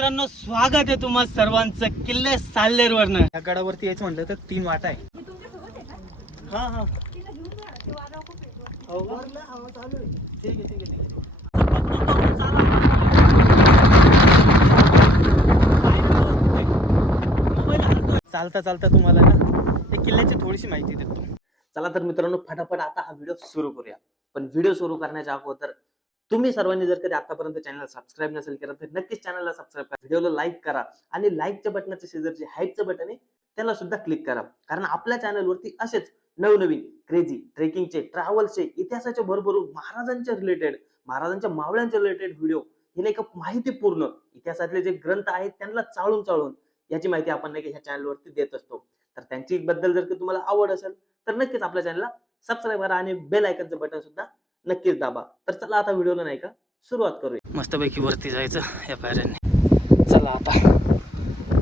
मित्रांनो स्वागत आहे तुम्हा सर्वांचं किल्ले साल्लेरवरनं. या गडावरती यायचं म्हटलं तर तीन वाटा आहे. हे? हा हा. हो ठीक ठीक. चालता चालता तुम्हाला ना या किल्ल्याची थोडीशी माहिती देतो. चला तर मित्रांनो फटाफट आता हा व्हिडिओ सुरू करूया. पण व्हिडिओ सुरू करण्याच्या अगोदर तुम्ही सर्वांनी जर कधी आतापर्यंत चॅनल सबस्क्राईब नसेल केलं तर नक्कीच चॅनलला सबस्क्राईब करा. व्हिडिओला लाईक करा आणि लाईकच्या बटनाच्या शेजारचे हाईटचं बटन आहे त्याला सुद्धा क्लिक करा. कारण आपल्या चॅनलवरती असेच नवनवीन क्रेझी ट्रेकिंगचे ट्रॅव्हल्सचे इतिहासाचे भरभर महाराजांच्या रिलेटेड महाराजांच्या मावळ्यांच्या रिलेटेड व्हिडिओ हे नाही का माहितीपूर्ण. इतिहासातले जे ग्रंथ आहेत त्यांना चाळून चाळून याची माहिती आपण नाही का ह्या चॅनलवरती देत असतो. तर त्यांची बद्दल जर तुम्हाला आवड असेल तर नक्कीच आपल्या चॅनलला सबस्क्राईब करा आणि बेल आयकनचं बटन सुद्धा नक्कीच दाबा. तर चला आता व्हिडिओला नाही का सुरुवात करूया. मस्तपैकी वरती जायचं या पायऱ्यांनी. चला आता.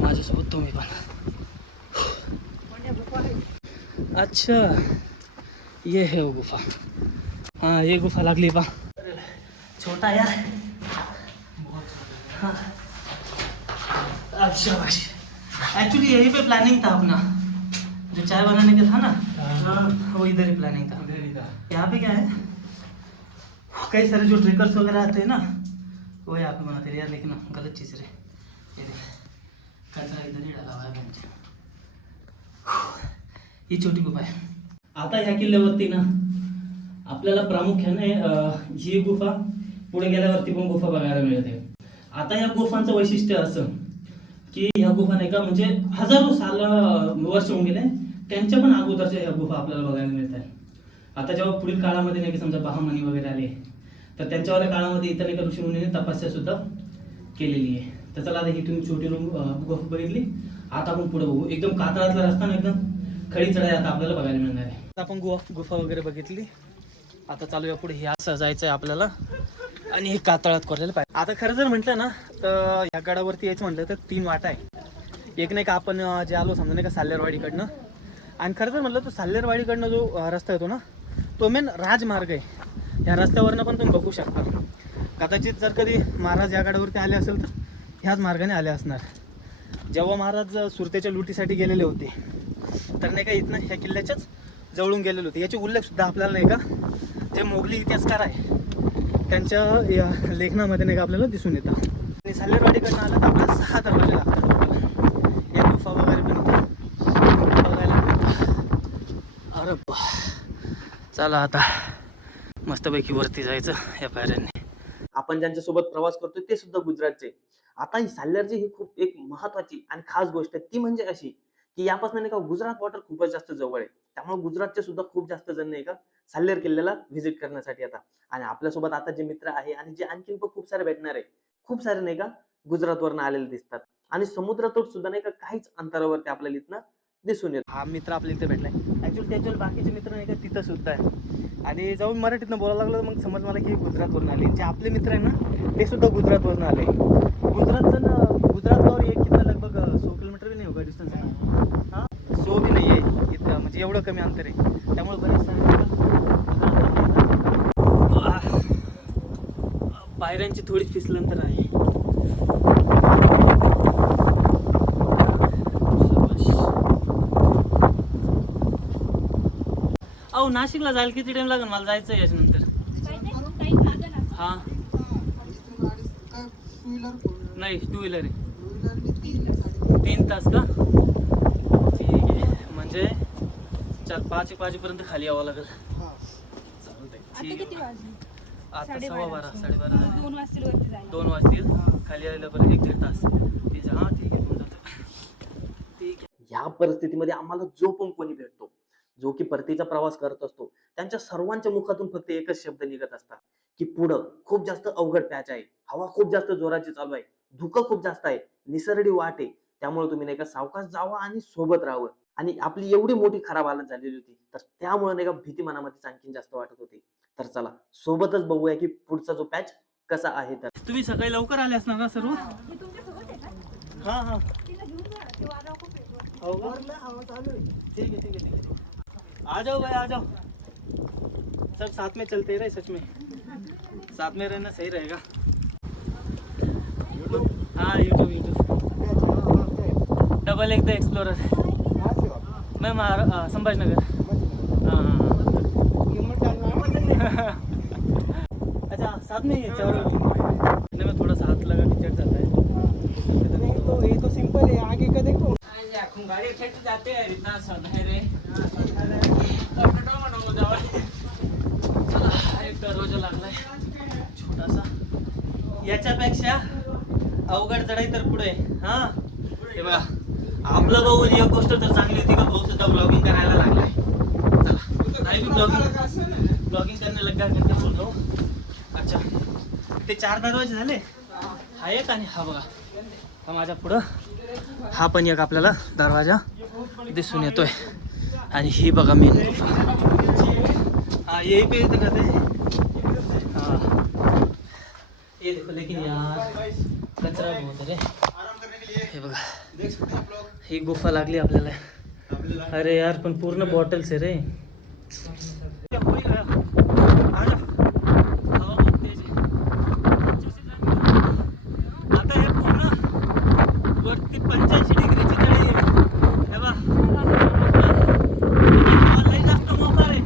माझ्यासोबत तुम्ही पण. अच्छा. ये है वो गुफा. हाँ ये गुफा लागली पा छोटा यार. हाँ. अच्छा एक्चुअली यही पे प्लानिंग था अपना. जो चाय बनाने का था ना? वो इधर ही प्लानिंग था। यहाँ पे क्या है? कई सारे जो ट्रिकर्स वगैरह आते हैं ना वो यहाँ पे बनाते हैं यार लेकिन गलत चीज़ रे. ये कचरा इधर ही डाला हुआ है मैंने ही छोटी गुफा आहे. आता ह्या किल्ल्यावरती ना आपल्याला प्रामुख्याने ही गुफा पुढे गेल्यावरती पण गुफा बघायला मिळते. आता या गुफांचं वैशिष्ट्य असं की ह्या गुफा नाही का म्हणजे हजारो साल वर्ष होऊन गेले त्यांच्या पण अगोदरच्या ह्या गुफा आपल्याला बघायला मिळत आहे. आता जेव्हा पुढील काळामध्ये नाही की समजा बहामनी वगैरे आले तर त्यांच्यावर काळामध्ये इतर एका ऋषीमुनीने तपस्या सुद्धा केलेली आहे. तर चला आता ही तुम्ही छोटी रूम गुफा बघितली. आता आपण पुढे बघू. एकदम कातळातला रस्ता ना एकदम खडी चढाई आता आपल्याला बघायला मिळणार आहे. आपण गुहा गुफा वगैरे बघितली. आता चालूया पुढे. ह्या सजायचं आहे आपल्याला. आणि हे कातळात कोरलेलं पाहिजे. आता खरं जर म्हटलं ना तर ह्या गडावरती यायचं म्हटलं तर तीन वाटा आहे. एक नाही का आपण जे आलो समजा नाही का साल्लेरवाडीकडनं. आणि खरं जर म्हटलं तर साल्लेरवाडीकडनं जो रस्ता येतो ना तो मेन राजमार्ग आहे. ह्या रस्त्यावरनं पण तुम्ही बघू शकता. कदाचित जर कधी महाराज या गाड्यावरती आले असेल तर ह्याच मार्गाने आले असणार. जेव्हा महाराज सुरतेच्या लुटीसाठी गेलेले होते तर नाही का इथनं ह्या किल्ल्याच्याच जवळून गेलेले होते. याचे उल्लेख सुद्धा आपल्याला नाही का जे मोगली इतिहासकार आहे त्यांच्या या लेखनामध्ये नाही का आपल्याला दिसून येतं. आणि साल्लेरवाडीकडनं आलं तर आपल्याला सहा दरवाजे लागतात. या गुफा वगैरे पण बघायला अरे बा. चला आता. मस्तपैकी वरती जायचं या पायऱ्यांनी. आपण ज्यांच्यासोबत प्रवास करतोय ते सुद्धा गुजरातचे. आता ही साल्ल्यारची ही खूप एक महत्वाची आणि खास गोष्ट आहे. ती म्हणजे अशी की यापासून नाही का गुजरात बॉर्डर खूपच जास्त जवळ आहे. त्यामुळे गुजरातचे सुद्धा खूप जास्त जण नाही का साल्लेर किल्ल्याला व्हिजिट करण्यासाठी आता. आणि आपल्यासोबत आता जे मित्र आहे आणि जे आणखीन पण खूप सारे भेटणार आहे खूप सारे नाही का गुजरातवरनं आलेले दिसतात. आणि समुद्रातून सुद्धा नाही का काहीच अंतरावरती आपल्याला इथनं दिसून येत. हा मित्र आपल्या इथे भेटलाय. ऍक्च्युली त्याच्यावर बाकीचे मित्र नाही का तिथं सुद्धा आहे. आणि जाऊन मराठीतनं बोलायला लागलं तर मग समज मला की गुजरातवरून आले. जे आपले मित्र आहे ना ते सुद्धा गुजरातवरून आले. गुजरातचं ना गुजरातवर एक कितना लगभग सो किलोमीटर नाही होगा डिस्टन्स हां? सो बी नाही आहे इथं म्हणजे एवढं कमी अंतर आहे. त्यामुळे बरेच पायऱ्यांची थोडी फिसलं तर आहे. अहो नाशिकला जायला किती टाइम लागेल? मला जायचं आहे याच्यानंतर. हा. नाही टू व्हीलर आहे. तीन तास का? ठीक आहे. म्हणजे चार पाच एक वाजेपर्यंत खाली यावं लागेल. चालतंय. आता. सव्वा बारा साडेबारा दोन वाजतील खाली यायला परत एक दीड तास. ठीक आहे. हा ठीक आहे. ह्या परिस्थितीमध्ये आम्हाला जो पण कोणी भेटतो जो की परतीचा प्रवास करत असतो त्यांच्या सर्वांच्या मुखातून फक्त एकच शब्द निघत असतात की पुढं खूप जास्त अवघड पॅच आहे हवा खूप जास्त जोराची चालू आहे धुकं खूप जास्त आहे निसरडी वाट आहे त्यामुळे तुम्ही नाही का सावकाश जावा आणि सोबत राहावं. आणि आपली एवढी मोठी खराब हालत झालेली होती तर त्यामुळे नाही का भीती मनामध्ये आणखीन जास्त वाटत होती. तर चला सोबतच बघूया की पुढचा जो पॅच कसा आहे तर. तुम्ही सकाळी लवकर आले असणार ना सर्व? हे आहे? हा हा? ठीक है ठीक है ठीक है आ जाओ भाई आ जाओ। सब साथ में चलते रहे सच में। साथ में रहना सही रहेगा। हाँ यूट्यूब यूट्यूब डबल एकदा एक्सप्लोरर मैं महारा संभाजीनगर हाँ, हाँ, अच्छा साथ में ही है चारों इतने में थोड़ा सा हाथ लगा के चढ़ जाता है। तो ये तो सिंपल है आगे का देखो। गाड़ी खेच जाते. हैं इतना चला एक दरवाजा लागलाय. छोटासा. याच्यापेक्षा अवघड चढाई तर पुढे. हा? हे बघा. आपलं बघून एक गोष्ट तर चांगली होती का? भाऊ सुद्धा ब्लॉगिंग करायला लागलाय. चला. नाही मी ब्लॉगिंग ब्लॉगिंग करणे लग्न करते बोललो. अच्छा. ते चार दरवाजे झाले? हा एक आणि हा बघा. हा माझ्या पुढं. हा पण एक आपल्याला दरवाजा दिसून येतोय. आणि ही बघा मेन हा येई पे येतं का ते? ये लेकिन यार कचरा रे. हे बघा. ही गुफा लागली आपल्याला. अरे यार पण पूर्ण बॉटल्स आहे रे होई गया. आ जा. हवा बहुत तेज आहे. आता हे पूर्ण वरती पंच्याऐंशी डिग्रीची चढाई आहे हे बघ हवा लई जास्त मोकार आहे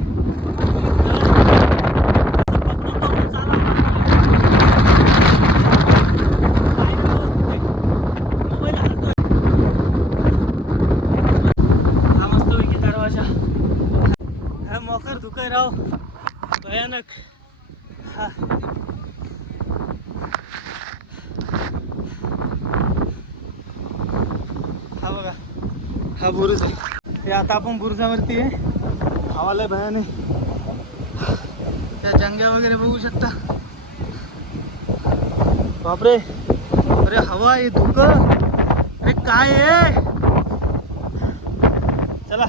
मोबाईल हलतोय हा मस्तपैकी दरवाजा हा मोकार धुकाय राव भयानक हा हा बघा. हा बुरुज आहे. हे आता आपण बुरुजावरती आहे. हवा लय भयान आहे. त्या जंग्या वगैरे बघू शकता. बापरे. अरे हवा आहे धुक. अरे काय आहे? चला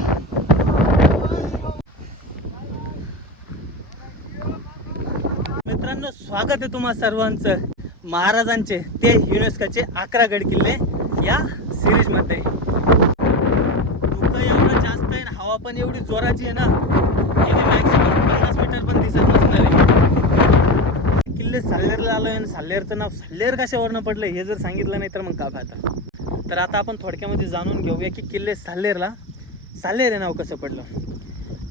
मित्रांनो स्वागत आहे तुम्हा सर्वांचं. महाराजांचे ते युनेस्कोचे अकरा गड किल्ले या सिरीजमध्ये धुकं एवढं जास्त आहे ना हवा पण एवढी जोराची आहे ना की मॅक्सिमम पन्नास मीटर पण दिसत नसणार आहे. किल्ले साल्लेरला आलोय आणि साल्लेरचं नाव साल्लेर कशावरनं पडलं हे जर सांगितलं नाही तर मग का फायदा तर आता आपण थोडक्यामध्ये जाणून घेऊया की किल्ले साल्लेरला साल्लेर हे नाव कसं पडलं?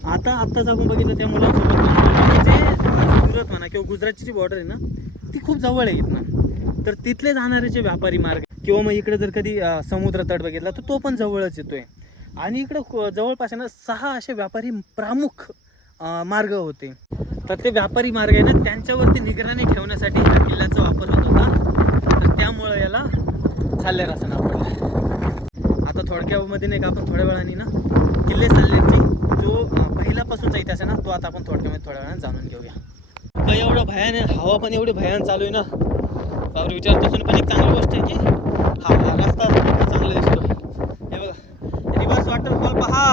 आता आत्ताच आपण बघितलं त्या मुलांसोबत म्हणा किंवा गुजरातची जी बॉर्डर आहे ना ती खूप जवळ आहे इथनं. तर तिथले जाणारे जे व्यापारी मार्ग किंवा मग इकडे जर कधी समुद्र तट बघितला तर तो पण जवळच येतोय. आणि इकडं जवळपास ना सहा असे व्यापारी प्रमुख मार्ग होते. तर ते व्यापारी मार्ग आहे ना त्यांच्यावरती निगराणी ठेवण्यासाठी या किल्ल्याचा वापर होत होता. तर त्यामुळं याला साल्लेर असं नाव पडलं आता थोडक्यामध्ये नाही का आपण थोड्या वेळाने ना किल्ले साल्लेरची जो पहिल्यापासूनचा इतिहास आहे ना तो आता आपण थोडक्यामध्ये थोड्या वेळाने जाणून घेऊया. काही एवढं भयान आहे? हवा पण एवढी भयान चालू आहे ना. बाबर विचार तसून पण एक चांगली गोष्ट आहे की हा हा रस्ता चांगला दिसतो हे बघा रिव्हर्स वॉटरफॉल पहा.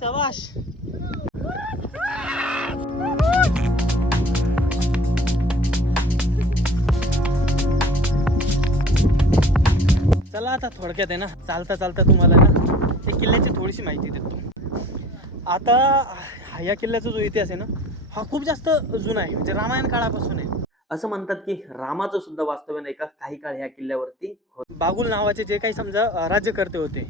सवाश चला आता थोडक्यात आहे ना चालता चालता तुम्हाला ना ते किल्ल्याची थोडीशी माहिती देतो. आता हा- या किल्ल्याचा जो इतिहास आहे ना हा खूप जास्त जुना आहे म्हणजे रामायण काळापासून आहे. असं म्हणतात की रामाचं सुद्धा वास्तव्य नाही का काही काळ ह्या किल्ल्यावरती बागुल नावाचे जे काही समजा राज्यकर्ते होते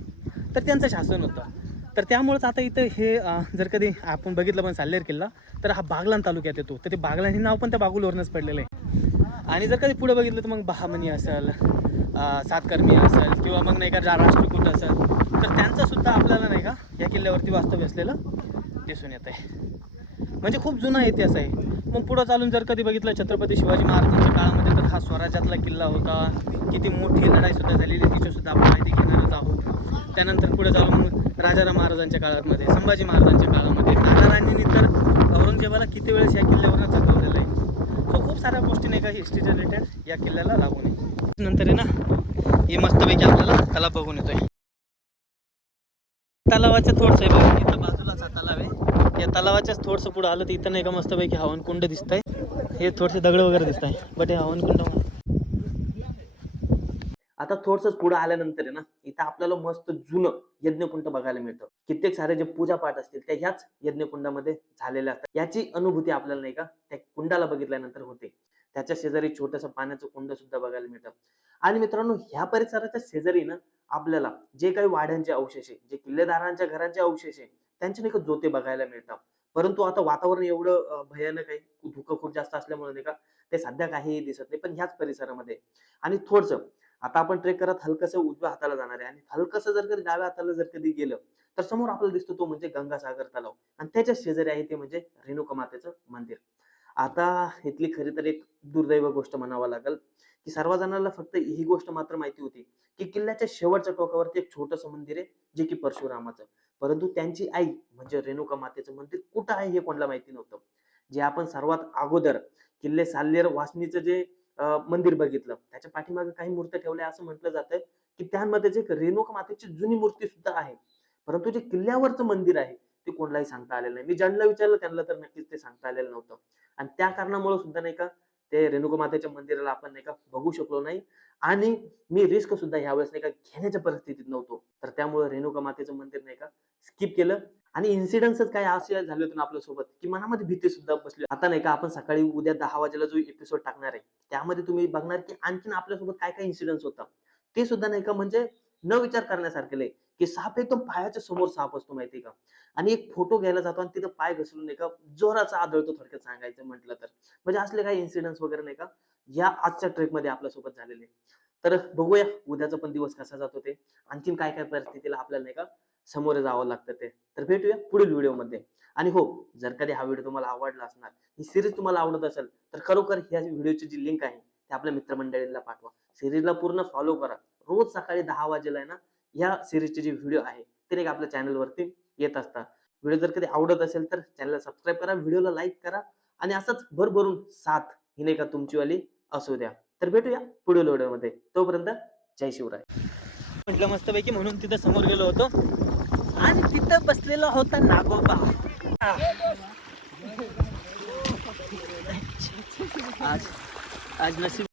तर त्यांचं शासन होतं. तर त्यामुळेच आता इथं हे जर कधी आपण बघितलं पण साल्लेर किल्ला तर हा बागलान तालुक्यात येतो. तर ते बागलान हे नाव पण त्या बागुलवरूनच पडलेलं आहे. आणि जर कधी पुढे बघितलं तर मग बहामनी असेल सातकर्मी असेल किंवा मग नाही का राष्ट्रकूट असेल तर त्यांचं सुद्धा आपल्याला नाही का या किल्ल्यावरती वास्तव्य असलेलं दिसून येत आहे म्हणजे खूप जुना इतिहास आहे. मग पुढं चालून जर कधी बघितलं छत्रपती शिवाजी महाराजांच्या काळामध्ये तर हा स्वराज्यातला किल्ला होता. किती मोठी लढाई सुद्धा झालेली तिची सुद्धा आपण माहिती घेणारच आहोत. त्यानंतर पुढे चालून राजाराम महाराजांच्या काळामध्ये संभाजी महाराजांच्या काळामध्ये नानाराणींनी तर औरंगजेबाला किती वेळेस या किल्ल्यावरनं चकवलेलं आहे. सो खूप साऱ्या गोष्टी नाही का हिस्ट्री रिलेटेड या किल्ल्याला लागून आहे नंतर आहे ना हे मस्तपैकी आपल्याला तलाव बघून येतोय. तलावाच्या थोडस आहे इथं बाजूलाच हा तलाव आहे. या तलावाच्याच थोडंसं पुढं आलं तर इथं नाही का मस्तपैकी हवन कुंड दिसत आहे हे थोडेसे दगड वगैरे दिसत आहे बट हे हवन कुंड आता थोडस पुढे आल्यानंतर आहे ना इथं आपल्याला मस्त जुनं यज्ञकुंड बघायला मिळतं. कित्येक सारे जे पूजा पाठ असतील त्या ह्याच यज्ञकुंडामध्ये झालेल्या असतात. याची अनुभूती आपल्याला नाही का त्या कुंडाला बघितल्यानंतर होते. त्याच्या शेजारी छोटंसं पाण्याचं कुंड सुद्धा बघायला मिळतं. आणि मित्रांनो ह्या परिसराच्या शेजारी ना आपल्याला जे काही वाड्यांचे अवशेष आहे जे किल्लेदारांच्या घरांचे अवशेष आहे त्यांचे नाही का जोते बघायला मिळतात. परंतु आता वातावरण एवढं भयानक आहे धुकं खूप जास्त असल्यामुळे नाही का ते सध्या काहीही दिसत नाही. पण ह्याच परिसरामध्ये आणि थोडस आता आपण ट्रेक करत हलकसं उजव्या हाताला जाणार आहे आणि हलकसं जर कधी डाव्या हाताला जर कधी गेलं तर समोर आपल्याला दिसतो तो म्हणजे गंगासागर तलाव आणि त्याच्या शेजारी आहे ते म्हणजे रेणुका मातेचं मंदिर. आता इथली खरी तर एक दुर्दैव गोष्ट म्हणावं लागेल की सर्वजणांना फक्त ही गोष्ट मात्र माहिती होती की किल्ल्याच्या शेवटच्या टोकावरती एक छोटस मंदिर आहे जे की परशुरामाचं. परंतु त्यांची आई म्हणजे रेणुका मातेचं मंदिर कुठं आहे हे कोणाला माहिती नव्हतं. जे आपण सर्वात अगोदर किल्ले साल्लेर वासनीचं जे मंदिर बघितलं त्याच्या पाठीमागे काही मूर्त्या ठेवल्या असं म्हटलं जातं की त्यामध्ये जे एक रेणुका मातेची जुनी मूर्ती सुद्धा आहे. परंतु जे किल्ल्यावरचं मंदिर आहे ते कोणालाही सांगता आलेलं नाही. मी ज्यांना विचारलं त्यांना तर नक्कीच ते सांगता आलेलं नव्हतं. आणि त्या कारणामुळे सुद्धा नाही का ते रेणुका मातेच्या मंदिराला आपण नाही का बघू शकलो नाही. आणि मी रिस्क सुद्धा ह्यावेळेस नाही का घेण्याच्या परिस्थितीत नव्हतो. तर त्यामुळे रेणुका मातेचं मंदिर नाही का स्किप केलं. आणि इन्सिडन्सच काय असे झाले होते ना आपल्यासोबत की मनामध्ये भीती सुद्धा बसली. आता नाही का आपण सकाळी उद्या दहा वाजेला जो एपिसोड टाकणार आहे त्यामध्ये तुम्ही बघणार की आणखीन आपल्यासोबत काय काय इन्सिडन्स होता. ते सुद्धा नाही का म्हणजे न विचार करण्यासारखे लय. की साप एकदम पायाच्या समोर साप असतो माहितीये का? आणि एक फोटो घ्यायला जातो आणि तिथं पाय घसरून नाही का जोराचा आदळतो थोडक्यात सांगायचं म्हटलं तर. म्हणजे असले काही इन्सिडेंट्स वगैरे नाही का या आजच्या ट्रेकमध्ये आपल्यासोबत झालेले तर बघूया उद्याचा पण दिवस कसा जातो ते. आणखीन काय काय परिस्थितीला आपल्याला नाही का समोर जावं लागतं ते. तर भेटूया पुढील व्हिडिओमध्ये आणि हो जर कधी हा व्हिडिओ तुम्हाला आवडला असणार ही सिरीज तुम्हाला आवडत असेल तर खरोखर ह्या व्हिडिओची जी लिंक आहे ते आपल्या मित्रमंडळींना पाठवा. सिरीजला पूर्ण फॉलो करा. रोज सकाळी दहा वाजेला आहे ना या सिरीजचे जे व्हिडिओ आहे ते नाही का आपल्या चॅनलवरती येत असतात. व्हिडिओ जर कधी आवडत असेल तर चॅनलला सबस्क्राईब करा व्हिडिओला लाईक करा आणि असंच भरभरून साथ ही नाही का तुमचीवाली असू द्या. तर भेटूया पुढील व्हिडिओमध्ये तोपर्यंत जय शिवराय. म्हटलं मस्तपैकी म्हणून तिथं समोर गेलो होतो. आणि तिथं बसलेला होता नागोबा. आज आज नशीब